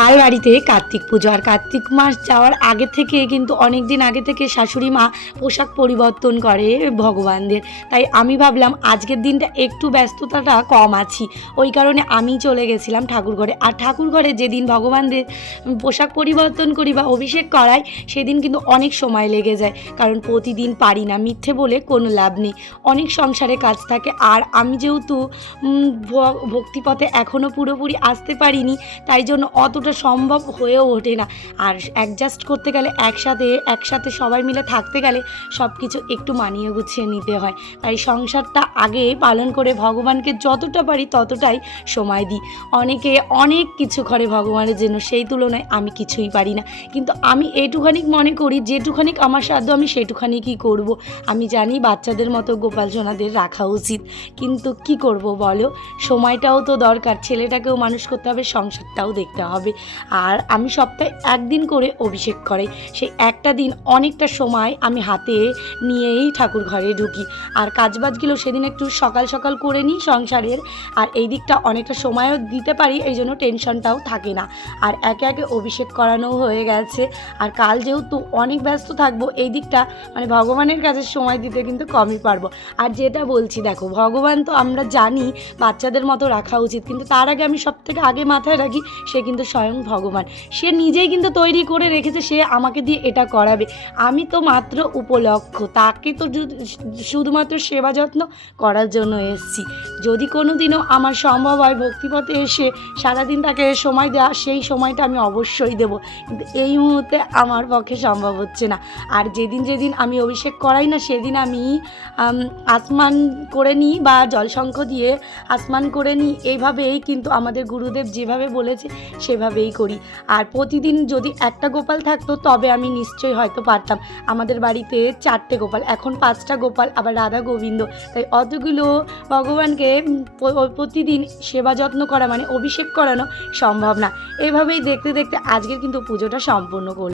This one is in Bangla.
কাল বাড়িতে কার্তিক পুজো, আর কার্তিক মাস যাওয়ার আগে থেকে কিন্তু অনেক দিন আগে থেকে শাশুড়ি মা পোশাক পরিবর্তন করে ভগবানদের। তাই আমি ভাবলাম আজকের দিনটা একটু ব্যস্ততাটা কম আছি, ওই কারণে আমি চলে গেছিলাম ঠাকুরঘরে। আর ঠাকুরঘরে যেদিন ভগবানদের পোশাক পরিবর্তন করি বা অভিষেক করাই, সেদিন কিন্তু অনেক সময় লেগে যায়, কারণ প্রতিদিন পারি না, মিথ্যে বলে কোনো লাভ নেই, অনেক সংসারে কাজ থাকে। আর আমি যেহেতু ভক্তিপথে এখনও পুরোপুরি আসতে পারিনি, তাই জন্য অতটা সম্ভব হয়েও ওঠে না। আর অ্যাডজাস্ট করতে গেলে একসাথে সবাই মিলে থাকতে গেলে সব কিছু একটু মানিয়ে গুছিয়ে নিতে হয়। তাই সংসারটা আগে পালন করে ভগবানকে যতটা পারি ততটাই সময় দিই। অনেকে অনেক কিছু করে ভগবানের জন্য, সেই তুলনায় আমি কিছুই পারি না। কিন্তু আমি এইটুখানি মনে করি, যেটুখানি আমার সাধ্য আমি সেটুখানি কি করব। আমি জানি বাচ্চাদের মতো গোপাল সোনাদের রাখা উচিত, কিন্তু কি করব বলো, সময়টাও তো দরকার, ছেলেটাকেও মানুষ করতে হবে, সংসারটাও দেখতে হবে। আর আমি সপ্তাহে একদিন করে অভিষেক করে, সেই একটা দিন অনেকটা সময় আমি হাতে নিয়েই ঠাকুর ঘরে ঢুকি। আর কাজবাজগুলো সেদিন একটু সকাল সকাল করে নিই সংসারের, আর এই দিকটা অনেকটা সময়ও দিতে পারি, এই জন্য টেনশনটাও থাকে না। আর একে একে অভিষেক করানো হয়ে গেছে। আর কাল যেহেতু অনেক ব্যস্ত থাকবো, এই দিকটা মানে ভগবানের কাছে সময় দিতে কিন্তু কমই পারবো। আর যেটা বলছি দেখো, ভগবান তো আমরা জানি বাচ্চাদের মতো রাখা উচিত, কিন্তু তার আগে আমি সব থেকে আগে মাথায় রাখি সে কিন্তু স্বয়ং ভগবান। সে নিজেই কিন্তু তৈরি করে রেখেছে, সে আমাকে দিয়ে এটা করাবে, আমি তো মাত্র উপলক্ষ, তাকে তো শুধুমাত্র সেবা যত্ন করার জন্য এসেছি। যদি কোনো দিনও আমার সম্ভব হয় ভক্তিপথে এসে সারাদিন তাকে সময় দেওয়া, সেই সময়টা আমি অবশ্যই দেব, কিন্তু এই মুহূর্তে আমার পক্ষে সম্ভব হচ্ছে না। আর যেদিন আমি অভিষেক করাই না, সেদিন আমি আসমান করে নিই বা জলশঙ্খ দিয়ে আসমান করে নিই, এইভাবেই কিন্তু আমাদের গুরুদেব যেভাবে বলেছে সেভাবেই করি। আর প্রতিদিন যদি একটা গোপাল থাকতো তবে আমি নিশ্চয়ই হয়তো পারতাম। আমাদের বাড়িতে 4টে গোপাল, এখন 5টা গোপাল, আবার রাধা গোবিন্দ, তাই অতগুলো ভগবানকে প্রতিদিন সেবা যত্ন করা মানে অভিষেক করানো সম্ভব না। এইভাবেই দেখতে দেখতে আজকের কিন্তু পুজোটা সম্পূর্ণ করলাম।